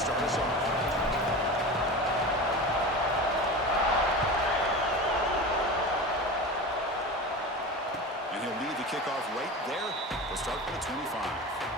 start us off. And he'll lead the kickoff right there. We'll start with the 25.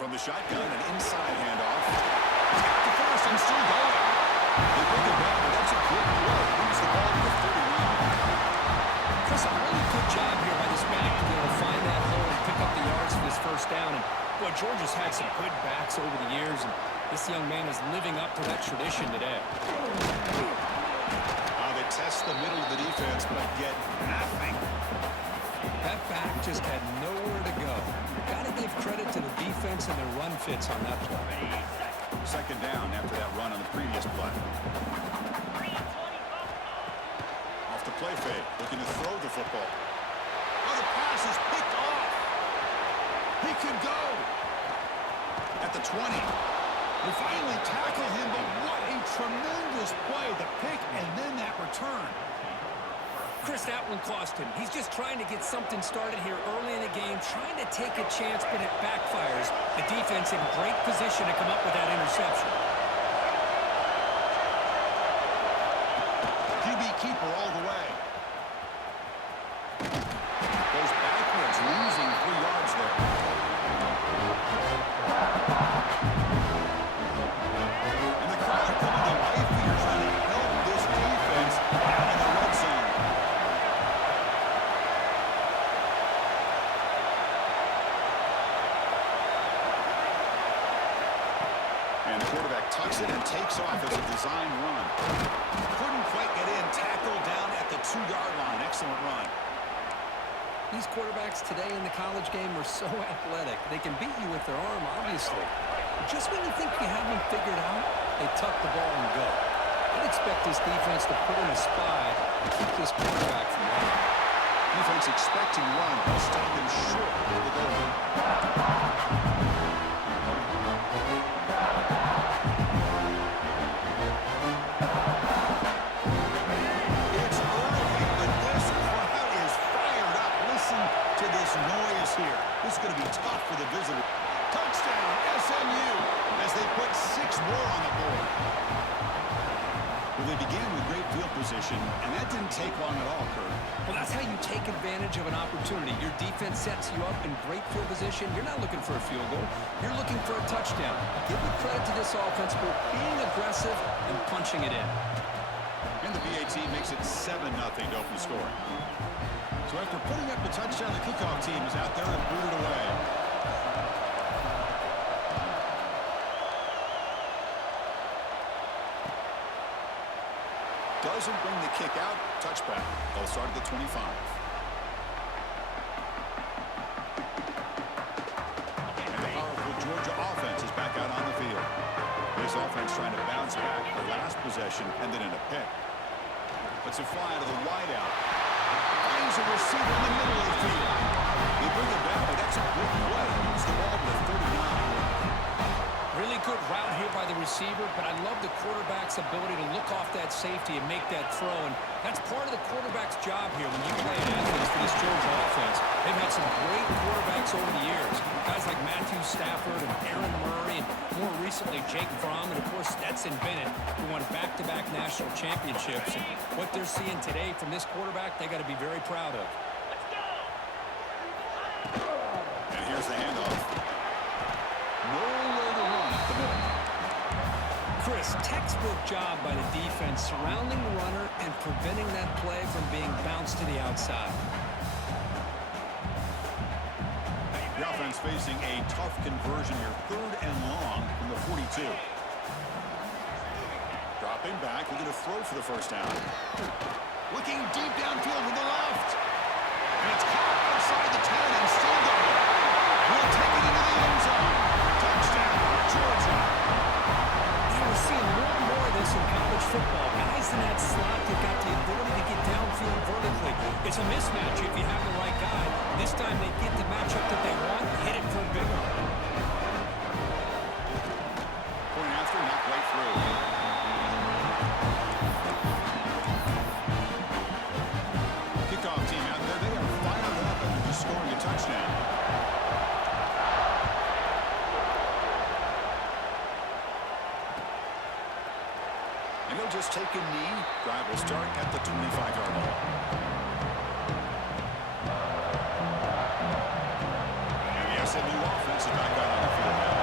From the shotgun, an inside handoff. He's got the first and still going. They bring it back, but that's a good play. Moves the ball to the 39. Chris, a really good job here by this back to be able to find that hole and pick up the yards for this first down. And boy, Georgia's had some good backs over the years, and this young man is living up to that tradition today. They test the middle of the defense, but get nothing. That back just had nowhere to go. Got to give credit to the defense and their run fits on that play. Second down after that run on the previous play. Off the play fake, looking to throw the football. Oh, the pass is picked off. He could go. At the 20. They finally tackle him, but what a tremendous play. The pick and then that return. Chris, that one cost him. He's just trying to get something started here early in the game, trying to take a chance, but it backfires. The defense in great position to come up with that interception. QB keeper all the way. Goes backwards, losing 3 yards there. And the crowd coming to life here trying to help this defense out in the red zone. And the quarterback tucks it and takes off as a design run. Couldn't quite get in. Tackled down at the 2-yard line. Excellent run. These quarterbacks today in the college game are so athletic. They can beat you with their arm, obviously. Just when you think you have them figured out, they tuck the ball and go. I'd expect this defense to put in a spy and keep this quarterback from running. Defense expecting run. They'll stop him short of the goal. It's early, but this crowd is fired up. Listen to this noise here. This is going to be tough for the visitor. Touchdown, SMU, as they put 6 more on the board. Well, they began with great field position, and that didn't take long at all, Kurt. Well, that's how you take advantage of an opportunity. Your defense sets you up in great field position. You're not looking for a field goal. You're looking for a touchdown. Give the credit to this offense for being aggressive and punching it in. And the BAT makes it 7-0 to open scoring. So after putting up the touchdown, the kickoff team is out there and booted away. Doesn't bring the kick out. Touchback. They'll start at the 25. And the powerful Georgia offense is back out on the field. This offense trying to bounce back the last possession and then in a pick. Puts a fly out of the wideout. Finds a receiver in the middle of the field. They bring it back, but that's a big play. Moves the ball to the 39. Really good route here by the receiver, but I love the quarterback's ability to look off that safety and make that throw. And that's part of the quarterback's job here when you play an athlete for this Georgia offense. They've had some great quarterbacks over the years. Guys like Matthew Stafford and Aaron Murray, and more recently Jake Fromm, and of course Stetson Bennett, who won back-to-back national championships. And what they're seeing today from this quarterback, they got to be very proud of. And here's the handoff. Nowhere to run at the middle. Chris, textbook job by the defense surrounding the runner and preventing that play from being bounced to the outside. The offense facing a tough conversion here. 3rd and long from the 42. Dropping back, looking to throw for the first down. Looking deep downfield with the left. And it's caught outside the 10 and still going. We'll take it into the end zone. Touchdown, Georgia. We're seeing more and more of this in college football. Guys in that slot that got the ability to get downfield vertically. It's a mismatch if you have the right guy. This time they get the matchup that they want, hit it for a big one. Point after, not right through. Kickoff team out there, they are fired up after just scoring a touchdown. And he'll just take a knee. Drive will start at the 25-yard line. And the SMU offense is back out on the field now.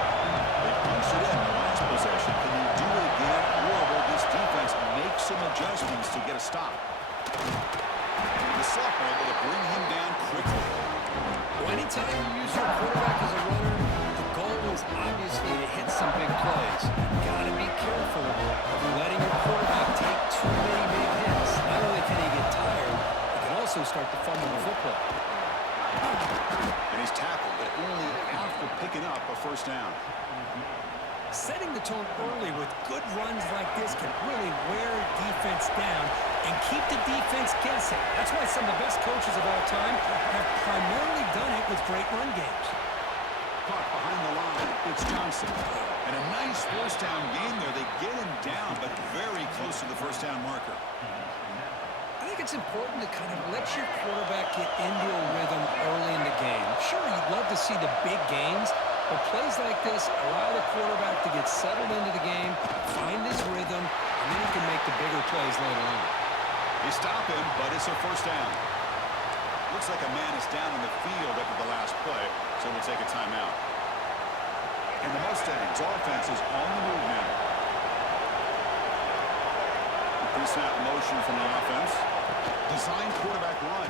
They punched it in the last possession. Can you do it again? Or will this defense make some adjustments to get a stop? The sophomore able to bring him down quickly. Well, anytime you use your quarterback as a runner, the goal is obviously to hit some big plays. You've got to be careful of letting your quarterback take too many big hits. Not only can he get tired, he can also start to fumble the football. And he's tackled, but only after picking up a first down. Setting the tone early with good runs like this can really wear defense down and keep the defense guessing. That's why some of the best coaches of all time have primarily done it with great run games. Caught behind the line, it's Johnson. And a nice first down gain there. They get him down, but very close to the first down marker. I think it's important to kind of let your quarterback get into a rhythm early in the game. Sure, you'd love to see the big gains, but plays like this allow the quarterback to get settled into the game, find his rhythm, and then he can make the bigger plays later on. They stop him, but it's a first down. Looks like a man is down in the field after the last play, so we'll take a timeout. And the Mustangs offense is on the move now. Pre-snap motion from the offense. Design quarterback run.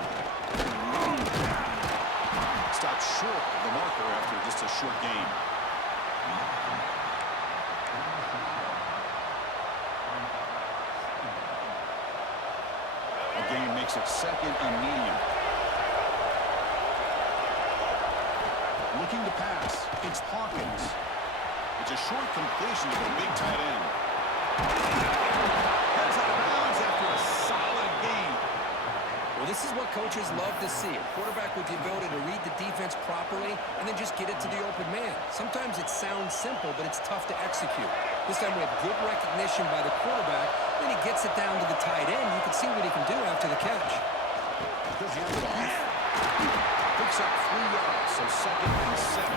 Stopped short of the marker after just a short gain. A gain makes it second and medium. Looking to pass. It's Hawkins. It's a short completion to the big tight end. Heads out of bounds after a solid gain. Well, this is what coaches love to see. A quarterback with the ability to read the defense properly and then just get it to the open man. Sometimes it sounds simple, but it's tough to execute. This time we have good recognition by the quarterback. Then he gets it down to the tight end. You can see what he can do after the catch. He'll hand it off. Picks up 3 yards, so second and 7.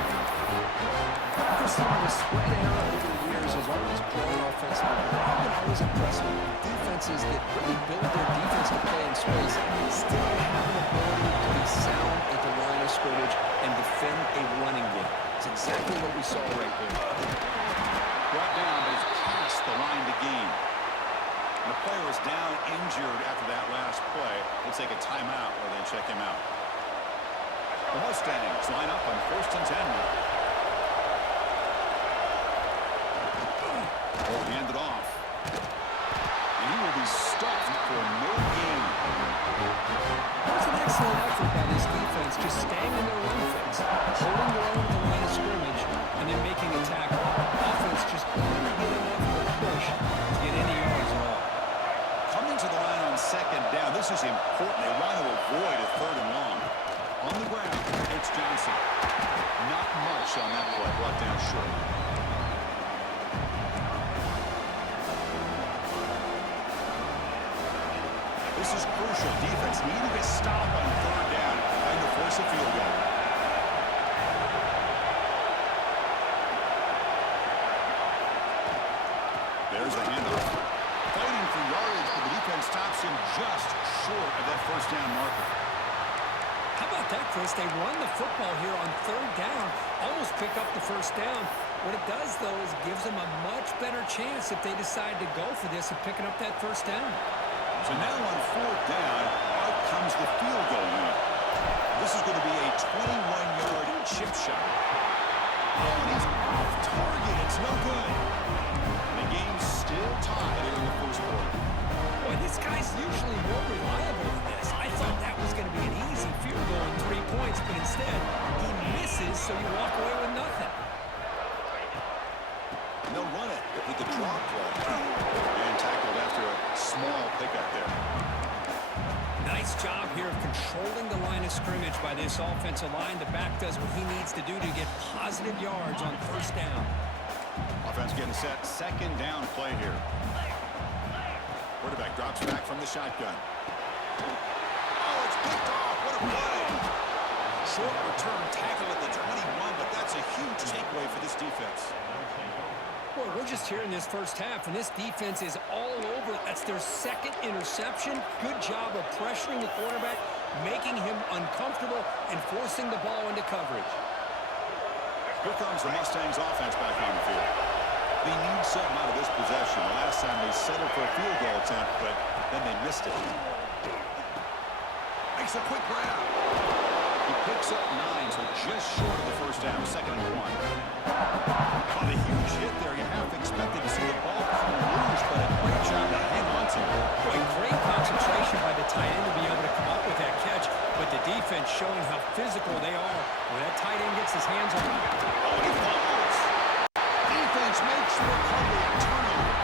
Pursuing the spread era over the years has always grown offensively. I've been always impressed with defenses that really build their defense to play in space, still have an ability to be sound at the line of scrimmage and defend a running game. It's exactly what we saw right here. Brought down, but it's past the line to gain. And the player is down injured after that last play. We'll take a timeout while they check him out. The Mustangs line up on first and 10 now. Hand it off. And he will be stuffed for no gain. That was an excellent effort by this defense, just staying in their run fence, holding their own at the line of scrimmage, and then making a tackle. Offense just couldn't get enough of a push to get any yards at all. Coming to the line on second down. This is important. They want to avoid a third and long. On the ground, it's Johnson. Not much on that play. Brought down short. This is crucial. Defense needing a stop on third down, trying to force a field goal. There's the handoff. Fighting for yardage, but the defense stops him just short of that first down marker. How about that, Chris? They run the football here on third down, almost pick up the first down. What it does, though, is it gives them a much better chance if they decide to go for this of picking up that first down. So now on fourth down, out comes the field goal unit. This is going to be a 21-yard chip shot. And he's off target. It's no good. The game's still tied here in the first quarter. Boy, this guy's usually more reliable than this. I thought that was going to be an easy field goal and 3 points, but instead, he misses, so you walk away with nothing. And they'll run it with the draw play. And tackled after of scrimmage by this offensive line. The back does what he needs to do to get positive yards on first down. Offense getting set. Second down play here. Quarterback drops back from the shotgun. Oh, it's picked off. What a play. Short return tackle at the 21, but that's a huge takeaway for this defense. Boy, we're just here in this first half, and this defense is all over. That's their second interception. Good job of pressuring the quarterback, making him uncomfortable, and forcing the ball into coverage. Here comes the Mustangs offense back on the field. They need something out of this possession. Last time they settled for a field goal attempt, but then they missed it. Makes a quick grab. He picks up 9, so just short of the first down, 2nd and 1. On a huge hit there, you half expected to see the ball come loose, but a great job to hang on to. Boy, great concentration by the tight end to be able to come up with that catch, but the defense showing how physical they are when that tight end gets his hands on it. Oh, he falls. Defense makes the recovery a turnover.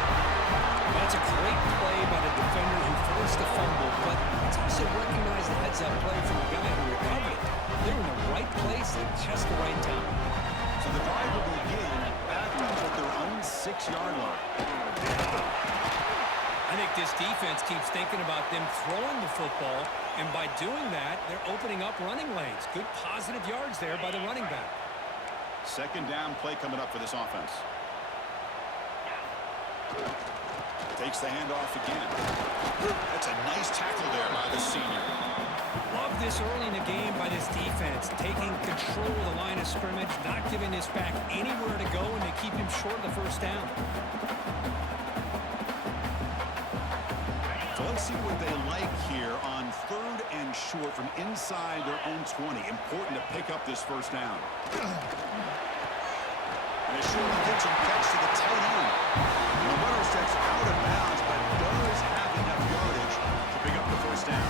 That's a great play by the defender who forced the fumble, but it's also recognized the heads-up play from the guy who recovered it. They're in the right place at just the right time. So the drive will begin backed up at their own 6-yard line. I think this defense keeps thinking about them throwing the football, and by doing that, they're opening up running lanes. Good positive yards there by the running back. Second down play coming up for this offense. Takes the handoff again. That's a nice tackle there by the senior. Love this early in the game by this defense, taking control of the line of scrimmage, not giving this back anywhere to go, and to keep him short of the first down. So let's see what they like here on 3rd and short from inside their own 20. Important to pick up this first down. And a short pitch and catch to the tight end. And the runner steps out of bounds, but does have enough yardage to pick up the first down.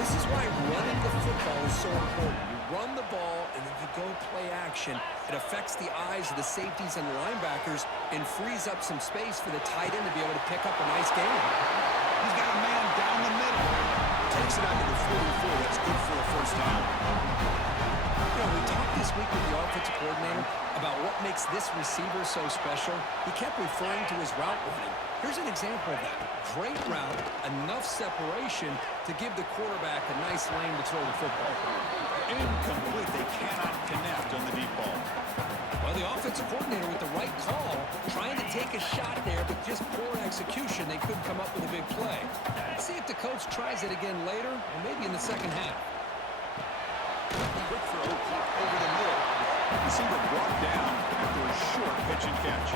This is why running the football is so important. You run the ball, and then you go play action. It affects the eyes of the safeties and the linebackers and frees up some space for the tight end to be able to pick up a nice game. He's got a man down the middle. Takes it out to the 44. That's good for a first down. You know, we talked this week with the offensive coordinator about what makes this receiver so special. He kept referring to his route running. Here's an example of that. Great route, enough separation to give the quarterback a nice lane to throw the football. Incomplete. They cannot connect on the deep ball. Well, the offensive coordinator with the right call, trying to take a shot there, but just poor execution. They couldn't come up with a big play. Let's see if the coach tries it again later, or maybe in the second half. Quick throw over the middle. Receiver brought down after a short pitch and catch.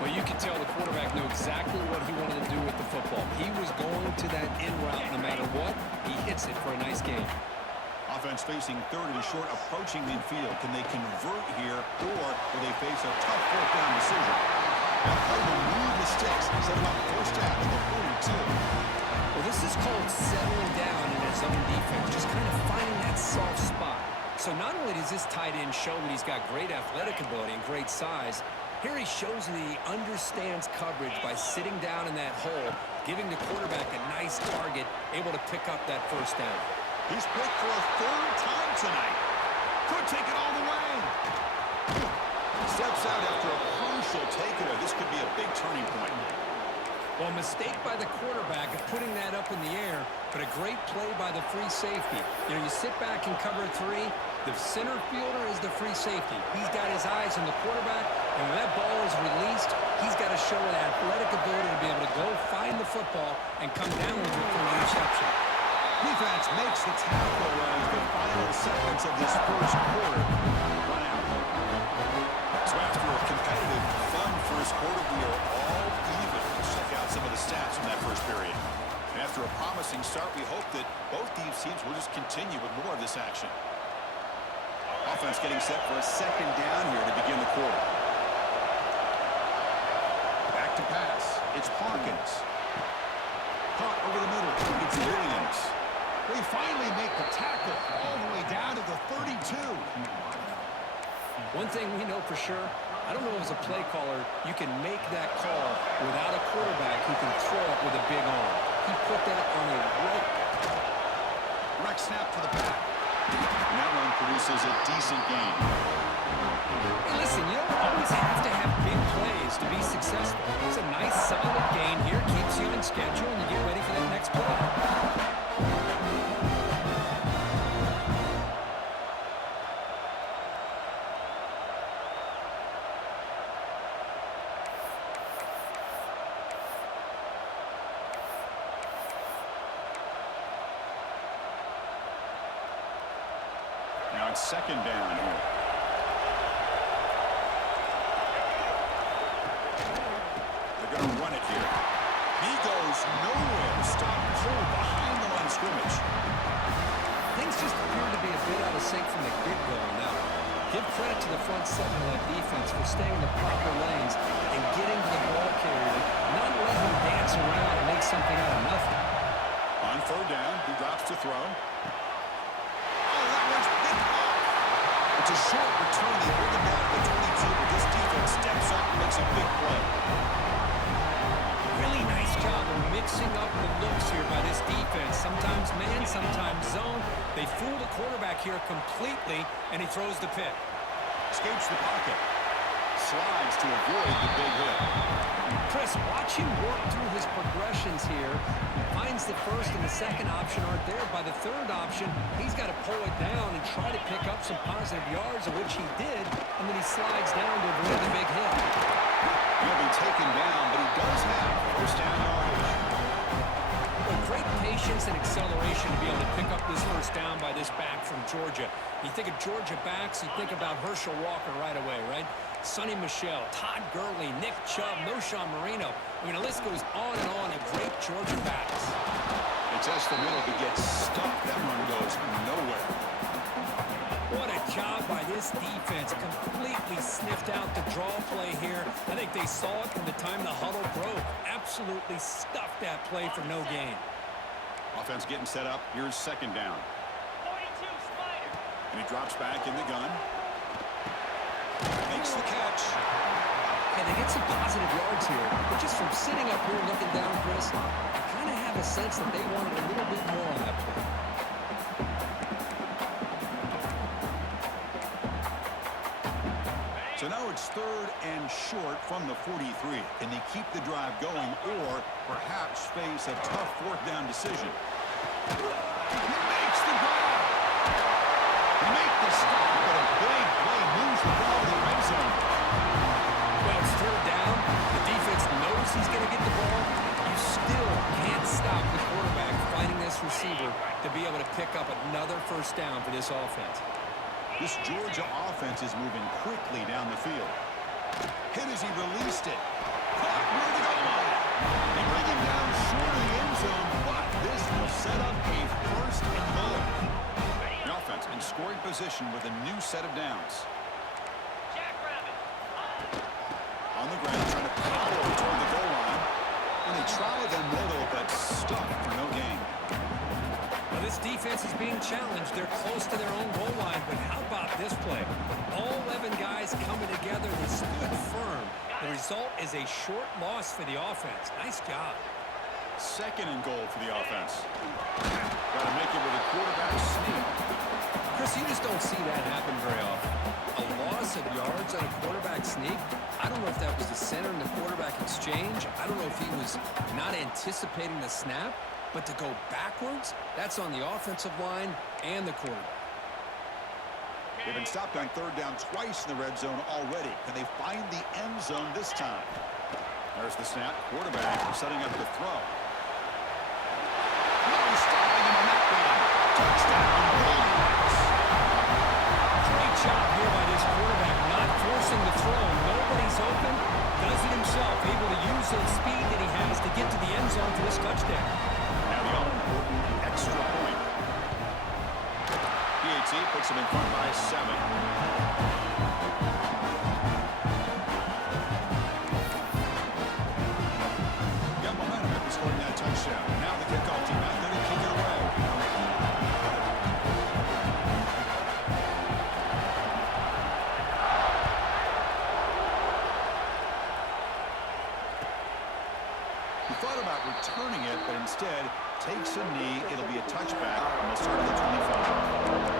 Well, you can tell the quarterback knew exactly what he wanted to do with the football. He was going to that in route no matter what. He hits it for a nice game. Offense facing 3rd and short, approaching midfield. Can they convert here, or will they face a tough 4th down decision? That play will move the sticks. Set them up first down to the 42. Well, this is called settling down in his own defense, just kind of finding that soft spot. So not only does this tight end show that he's got great athletic ability and great size, here he shows that he understands coverage by sitting down in that hole, giving the quarterback a nice target, able to pick up that first down. He's picked for a 3rd time tonight. Could take it all the way. Steps out after a crucial takeaway. This could be a big turning point. Well, a mistake by the quarterback of putting that up in the air, but a great play by the free safety. You know, you sit back and cover 3. The center fielder is the free safety. He's got his eyes on the quarterback, and when that ball is released, he's got to show an athletic ability to be able to go find the football and come down with it for an interception. Defense makes the tackle as the final seconds of this first quarter run out. So after a competitive, fun first quarter, we are all even. Let's check out some of the stats from that first period. And after a promising start, we hope that both these teams will just continue with more of this action. Offense getting set for a second down here to begin the quarter. Back to pass. It's Hawkins. Caught over the middle. It's Williams. They finally make the tackle all the way down to the 32. One thing we know for sure, I don't know as a play caller, you can make that call without a quarterback who can throw it with a big arm. He put that on a rope. Direct snap to the back. And that one produces a decent gain. Hey, listen, you don't always have to have big plays to be successful. It's a nice, solid gain here. Keeps you on schedule, and you get ready for that next play. Now it's second down here. They're going to run it here. He goes nowhere. Stop cold behind the line of scrimmage. Things just appear to be a bit out of sync from the get-go now. Give credit to the front seven of that defense for staying in the proper lanes and getting to the ball carrier, not letting him dance around and make something out of nothing. On third down, he drops to throw. It's a short return. They bring him down to the 22, but this defense steps up and makes a big play. Really nice job of mixing up the looks here by this defense. Sometimes man, sometimes zone. They fool the quarterback here completely, and he throws the pick. Escapes the pocket. Slides to avoid the big hit. Chris, watch him work through his progressions here. Finds the first and the second option aren't there. By the third option, he's got to pull it down and try to pick up some positive yards, of which he did, and then he slides down to avoid the big hit. He'll be taken down, but he does have first down yardage. Well, great patience and acceleration to be able to pick up this first down by this back from Georgia. You think of Georgia backs, you think about Herschel Walker right away, right? Sonny Michel, Todd Gurley, Nick Chubb, Noshawn Marino. I mean, the list goes on and on of great Georgia backs. It's as the middle to get stuck. That one goes nowhere. What a job by this defense. Completely sniffed out the draw play here. I think they saw it from the time the huddle broke. Absolutely stuffed that play for no gain. Offense getting set up. Here's second down. And he drops back in the gun. Makes the catch. And they get some positive yards here. But just from sitting up here looking down, Chris, I kind of have a sense that they wanted a little bit more on that play. So now it's third and short from the 43. Can they keep the drive going or perhaps face a tough fourth down decision? He makes the grab. Make the stop, but a big play moves the ball to the red zone. Well, it's third down. The defense knows he's going to get the ball. You still can't stop the quarterback finding this receiver to be able to pick up another first down for this offense. This Georgia offense is moving quickly down the field. Hit as he released it. Caught near the goal line. They bring him down short of the end zone, but this will set up a first and goal. The offense in scoring position with a new set of downs. On the ground, trying to power toward the goal line. When they try the middle, but stuck for no gain. Now, this defense is being challenged. They're close to their own goal line, but how about this play? All 11 guys coming together. They stood firm. The result is a short loss for the offense. Nice job. Second and goal for the offense. Got to make it with a quarterback sneak. Chris, you just don't see that happen very often. A loss of yards on a quarterback sneak. I don't know if that was the center and the quarterback exchange. I don't know if he was not anticipating the snap. But to go backwards, that's on the offensive line and the quarterback. They've been stopped on third down twice in the red zone already. Can they find the end zone this time? There's the snap. Quarterback setting up the throw. No stopping him on that one. Touchdown. Great job here by this quarterback, not forcing the throw. Nobody's open. Does it himself, able to use the speed that he has to get to the end zone for this touchdown. Now the all-important extra point. PAT puts him in front by 7. Got momentum after scoring that touchdown. Now the kickoff team out there to kick it away. He thought about returning it, but instead takes a knee. It'll be a touchback, and they'll start at the 25.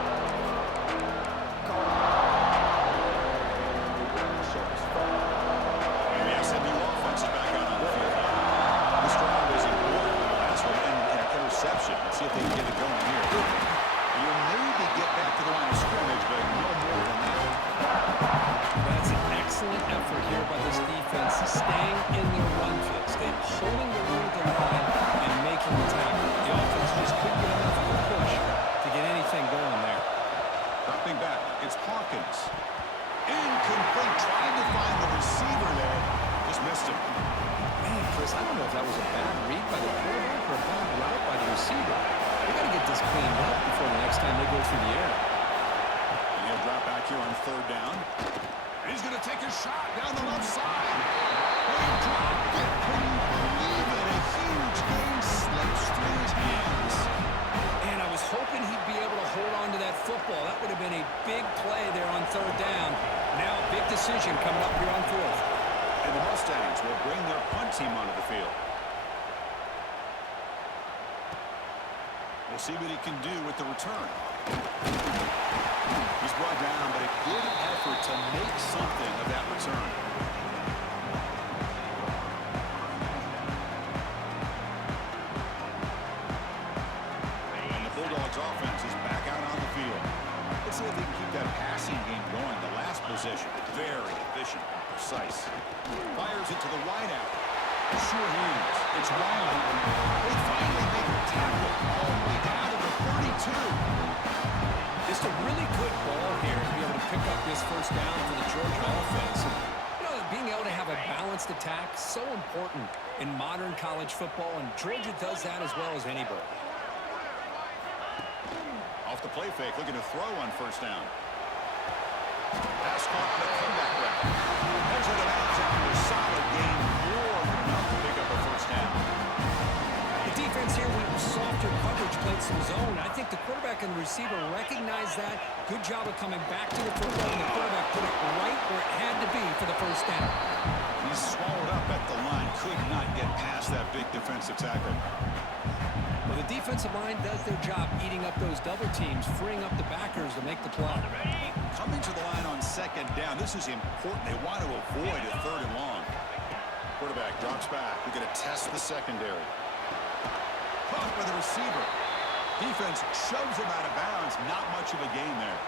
And the SMU offense is back out on the field now. This drive was important. The last one ended in an interception. Let's see if they can get it going here. You'll maybe get back to the line of scrimmage, but no more than that. That's an excellent effort here by this defense, staying in their run field, staying holding the line of the line and making the tackle. The offense just couldn't get enough of a push to get anything going there. Dropping back, it's Hawkins. Incomplete, trying to find the receiver there. Just missed him. Man, Chris, I don't know if that was a bad read by the quarterback or a bad route by the receiver. They got to get this cleaned up before the next time they go through the air. And he'll drop back here on third down. He's going to take a shot down the left side. He dropped it. Can you believe it? A huge gain slips through his hands. And I was hoping he'd be able to hold on to that football. That would have been a big play there on third down. Now a big decision coming up here on fourth. And the Mustangs will bring their punt team onto the field. We'll see what he can do with the return. He's brought down, but a good effort to make something of that return. And the Bulldogs offense is back out on the field. Let's see if they can keep that passing game going. The last possession, very efficient and precise. Fires it to the wideout. Sure hands. It's wild. They finally make the tackle all the way down to the 32. Just a really good ball here to be able to pick up this first down for the Georgia offense. And, you know, being able to have a balanced attack, so important in modern college football, and Georgia does that as well as anybody. Off the play fake, looking to throw on first down. Pass caught on a comeback route. There's an out after a solid game. More than enough to pick up a first down. The defense here with softer coverage played some zone. I think the quarterback and the receiver recognized that. Good job of coming back to the football, and the quarterback put it right where it had to be for the first down. He's swallowed up at the line. Could not get past that big defensive tackle. Well, the defensive line does their job eating up those double teams, freeing up the backers to make the play. Coming to the line on second down. This is important. They want to avoid a third and long. Quarterback drops back. We're going to test the secondary. Caught by the receiver. Defense shoves him out of bounds. Not much of a gain there.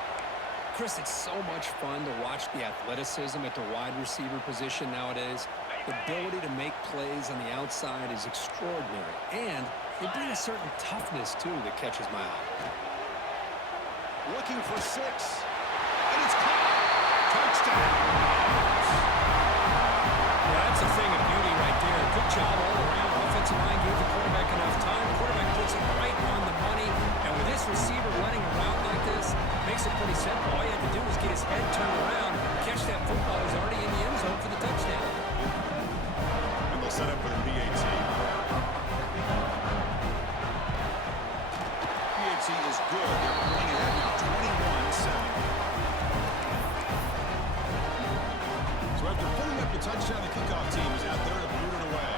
Chris, it's so much fun to watch the athleticism at the wide receiver position nowadays. The ability to make plays on the outside is extraordinary. And they bring a certain toughness, too, that catches my eye. Looking for 6. And it's caught. Touchdown. Yeah, that's a thing of beauty right there. Good job all around. Offensive line gave the quarterback enough time. Quarterback puts it right on the money. And with this receiver running around like this, makes it pretty simple. All you have to do is get his head turned around, catch that football. He's already in the end zone for the touchdown. And they'll set up for the PAT. PAT is good. They're pulling ahead now, 21-7. So after putting up the touchdown, the kickoff team is out there to boot it away.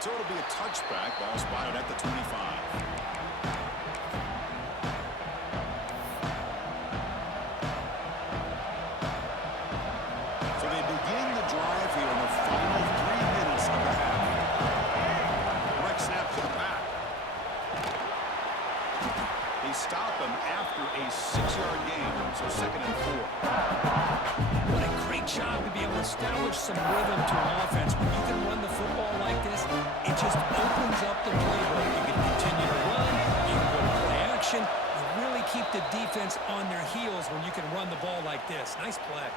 So it'll be a touchback. Ball spotted at the 25. So they begin the drive here in the final 3 minutes of the half. Direct snap to the back. They stop him after a 6-yard gain, so 2nd and 4. What a great job to be able to establish some rhythm to an offense. When you can run the football like this, it just opens up the playbook. You can continue to run, you can go to play action. You really keep the defense on their heels when you can run the ball like this. Nice play.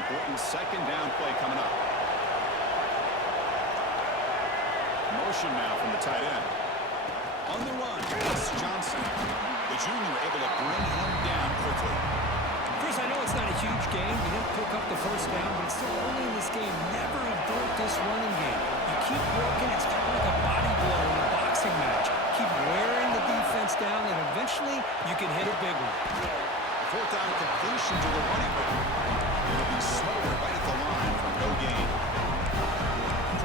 Important 2nd down play coming up. Motion now from the tight end. On the run, it's Johnson. The junior able to bring him down quickly. Chris, I know it's not a huge gain. You didn't pick up the first down, but it's still this running game. You keep working, it's kind of like a body blow in a boxing match. Keep wearing the defense down, and eventually you can hit a big one. Fourth down completion to the running back. It'll be smothered right at the line for no gain.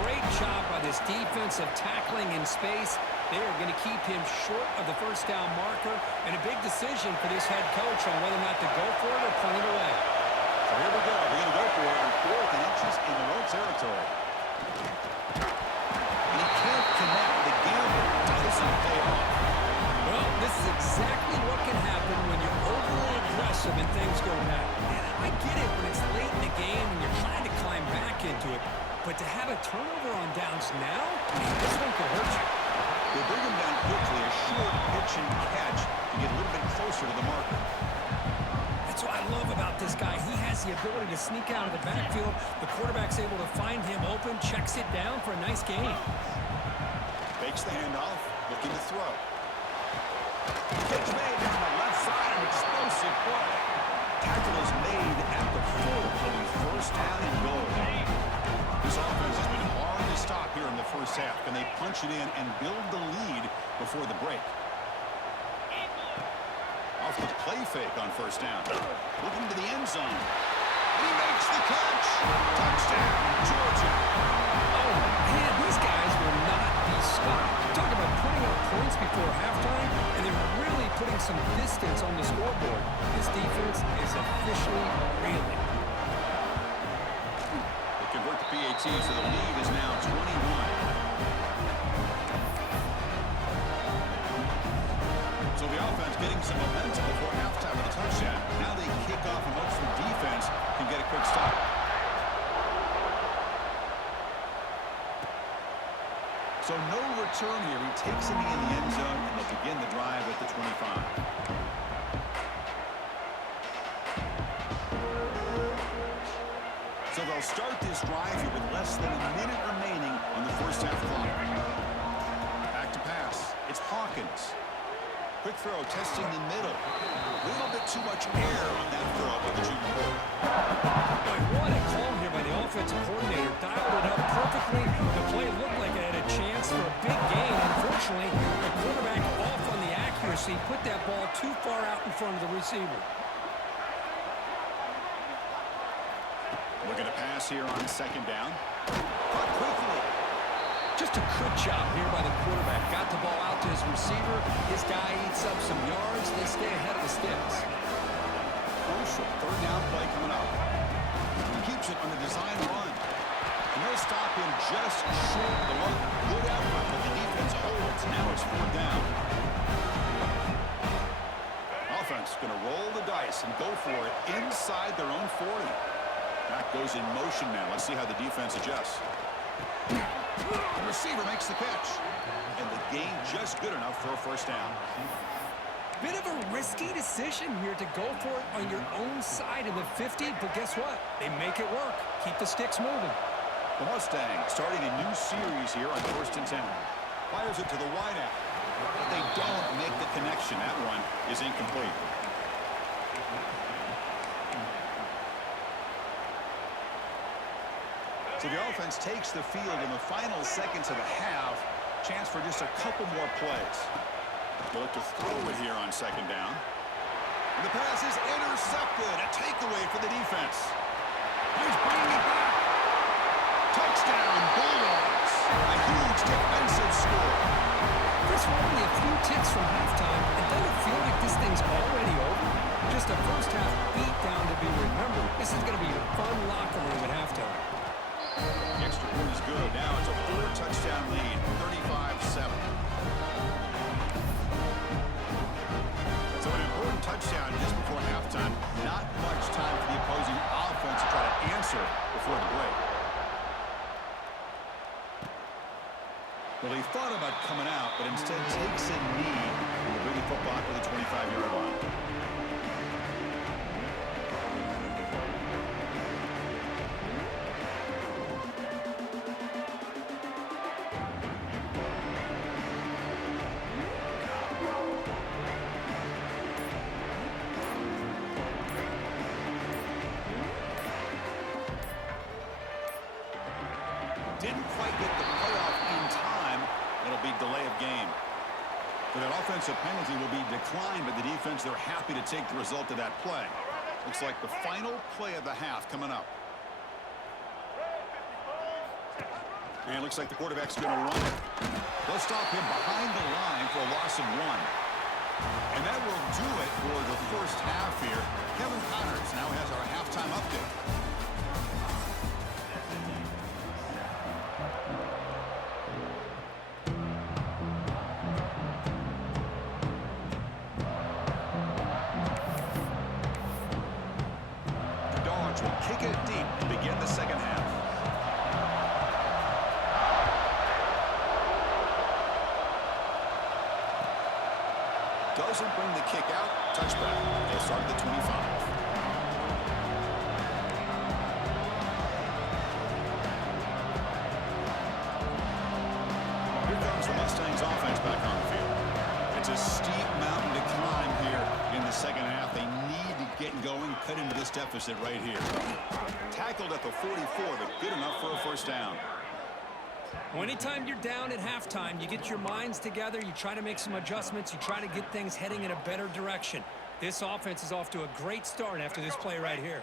Great job by this defense of tackling in space. They are going to keep him short of the first down marker, and a big decision for this head coach on whether or not to go for it or punt it away. So here we go. They're going to go for it on 4th and inches in their own territory. And he can't connect. The gamble doesn't pay off. Well, this is exactly what can happen when you're overly aggressive and things go bad. And I get it when it's late in the game and you're trying to climb back into it. But to have a turnover on downs now, this one could hurt you. They bring him down quickly, a short pitch and catch to get a little bit closer to the marker. That's what I love about this guy. He has the ability to sneak out of the backfield. The quarterback's able to find him open, checks it down for a nice gain. Fakes the handoff, looking to throw. Pitch made down the left side, an explosive play. Tackle is made at the 4. It'll be first down and goal. This offense has been hard to stop here in the first half. Can they punch it in and build the lead before the break? Off the play fake on first down. Looking to the end zone. And he makes the catch. Touchdown, Georgia. Oh, man, these guys will not be stopped. Talk about putting up points before halftime and then really putting some distance on the scoreboard. This defense is officially reeling. They convert the PAT, so the lead is now 21. So the offense getting some momentum before halftime with a touchdown. Now they kick off and hopes the defense can get a quick stop. So no return here. He takes it in the end zone, and they'll begin the drive at the 25. So they'll start this drive here with less than a minute remaining on the first half clock. Back to pass. It's Hawkins. Quick throw, testing the middle. A little bit too much air on that throw by the junior quarterback. Boy, what a call here by the offensive coordinator. Dialed it up perfectly. The play looked like it had a chance for a big gain. Unfortunately, the quarterback off on the accuracy, put that ball too far out in front of the receiver. Looking to pass here on second down. Caught quickly. Just a good job here by the quarterback. Got the ball out to his receiver. His guy eats up some yards. They stay ahead of the sticks. Crucial third down play coming up. He keeps it on the design run. And they'll stop him just short of the mark. Good effort, but the defense holds. Now it's 4th down. Offense going to roll the dice and go for it inside their own 40. That goes in motion now. Let's see how the defense adjusts. The receiver makes the catch. And the gain just good enough for a first down. Bit of a risky decision here to go for it on your own side of the 50, but guess what? They make it work. Keep the sticks moving. The Mustangs starting a new series here on 1st and 10. Fires it to the wideout. But they don't make the connection. That one is incomplete. So the offense takes the field in the final seconds of the half. Chance for just a couple more plays. They'll look to throw it here on second down. And the pass is intercepted. A takeaway for the defense. He's bringing it back. Touchdown, Bulldogs. A huge defensive score. Chris, we're only a few ticks from halftime, and doesn't it feel like this thing's already over? Just a first half beatdown to be remembered. This is going to be a fun locker room at halftime. The extra point is good. Now it's a 4-touchdown lead, 35-7. So an important touchdown just before halftime. Not much time for the opposing offense to try to answer before the break. Well, he thought about coming out, but instead takes a knee and bring the football to the 25-yard line. Didn't quite get the playoff in time. It'll be delay of game. So that offensive penalty will be declined, but the defense, they're happy to take the result of that play. Looks like the final play of the half coming up. And it looks like the quarterback's going to run it. They'll stop him behind the line for a loss of 1. And that will do it for the first half here. Kevin Connors now has our halftime update. Kick it deep to begin the second half. Doesn't bring the kick out. Touchback. They'll start at the 25. Here comes the Mustangs offense back on the field. It's a steep mountain to climb here in the second half. They need to get going, cut into this deficit right here. Tackled at the 44, but good enough for a first down. Well, anytime you're down at halftime, you get your minds together, you try to make some adjustments, you try to get things heading in a better direction. This offense is off to a great start after this play right here.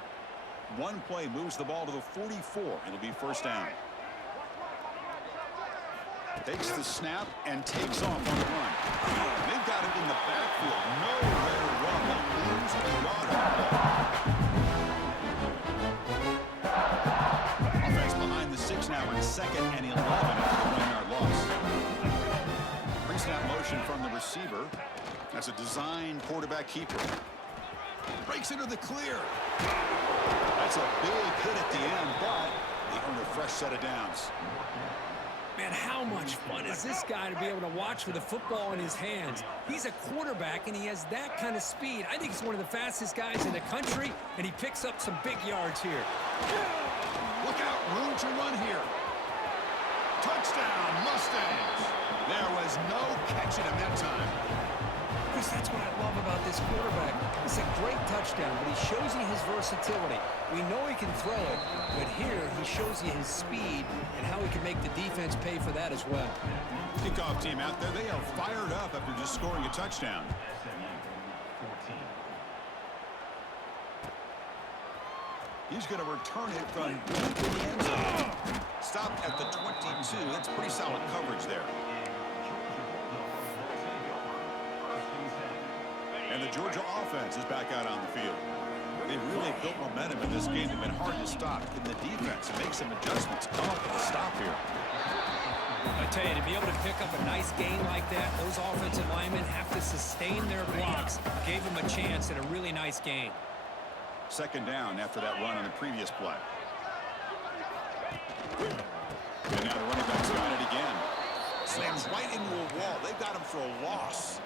One play moves the ball to the 44, and it'll be first down. Takes the snap and takes off on the run. They've got it in the backfield. Nowhere to run. They'll lose the yard on the ball. Offense behind the 6 now in 2nd and 11 after the 1-yard loss. Pre-snap motion from the receiver. That's a design quarterback keeper. Breaks into the clear. That's a big hit at the end, but they earn a fresh set of downs. Man, how much fun is this guy to be able to watch with a football in his hands? He's a quarterback, and he has that kind of speed. I think he's one of the fastest guys in the country, and he picks up some big yards here. Look out, room to run here. Touchdown, Mustangs. There was no catching him that time. Chris, that's what I love about this quarterback. It's a great touchdown, but he shows you his versatility. We know he can throw it, but here he shows you his speed and how he can make the defense pay for that as well. Kickoff team out there, they are fired up after just scoring a touchdown. He's going to return it from deep in the end zone. Stopped at the 22. That's pretty solid coverage there. And the Georgia offense is back out on the field. They really built momentum in this game. They've been hard to stop. Can the defense make some adjustments? Come up with a stop here. I tell you, to be able to pick up a nice gain like that, those offensive linemen have to sustain their blocks. Gave them a chance at a really nice gain. Second down after that run on the previous play. And now the running back's got it again. Slams right into a wall. They've got him for a loss.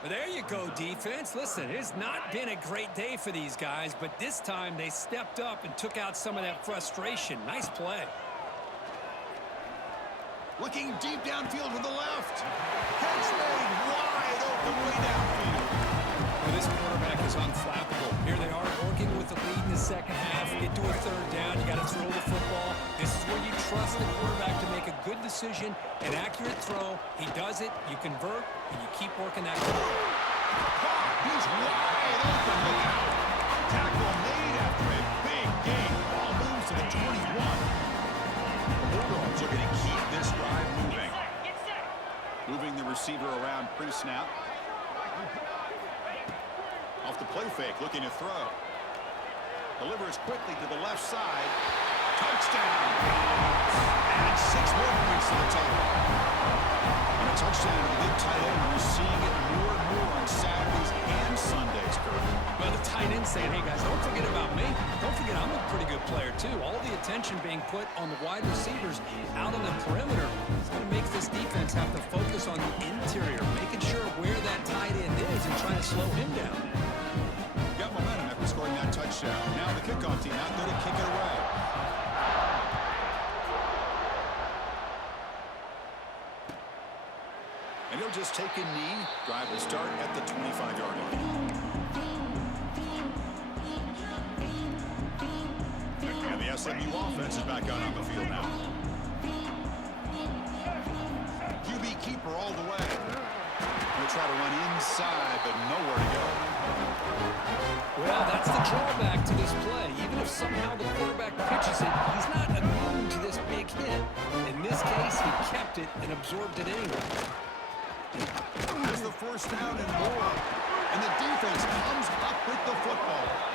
Well, there you go, defense. Listen, it's not been a great day for these guys, but this time they stepped up and took out some of that frustration. Nice play. Looking deep downfield to the left. Catch made wide open way downfield. Well, this quarterback is unflappable. Here they are working with the lead in the second half. Get to a third down. You got to throw the football. This is where you trust the quarterback to make a good decision, an accurate throw. He does it. You convert, and you keep working that clock. He's wide open. Look out. Tackle made after a big gain. Ball moves to the 21. The Bulldogs are going to keep this drive moving. Moving the receiver around pre-snap. Off the play fake, looking to throw. Delivers quickly to the left side. Touchdown. And 6 more points to the total. And a touchdown to the big tight end. We're seeing it more and more on Saturdays and Sundays, Kurt. Well, the tight end saying, hey, guys, don't forget about me. Don't forget I'm a pretty good player, too. All the attention being put on the wide receivers out on the perimeter is going to make this defense have to focus on the interior, making sure where that tight end is and trying to slow him down. Got momentum after scoring that touchdown. Now the kickoff team out there to kick it away. And he'll just take a knee. Drive will start at the 25-yard line. And the SMU offense is back out on the field now. QB keeper all the way. He'll try to run inside, but nowhere to go. Well, that's the drawback to this play. Even if somehow the quarterback pitches it, he's not immune to this big hit. In this case, he kept it and absorbed it anyway. There's the first down and more. And the defense comes up with the football.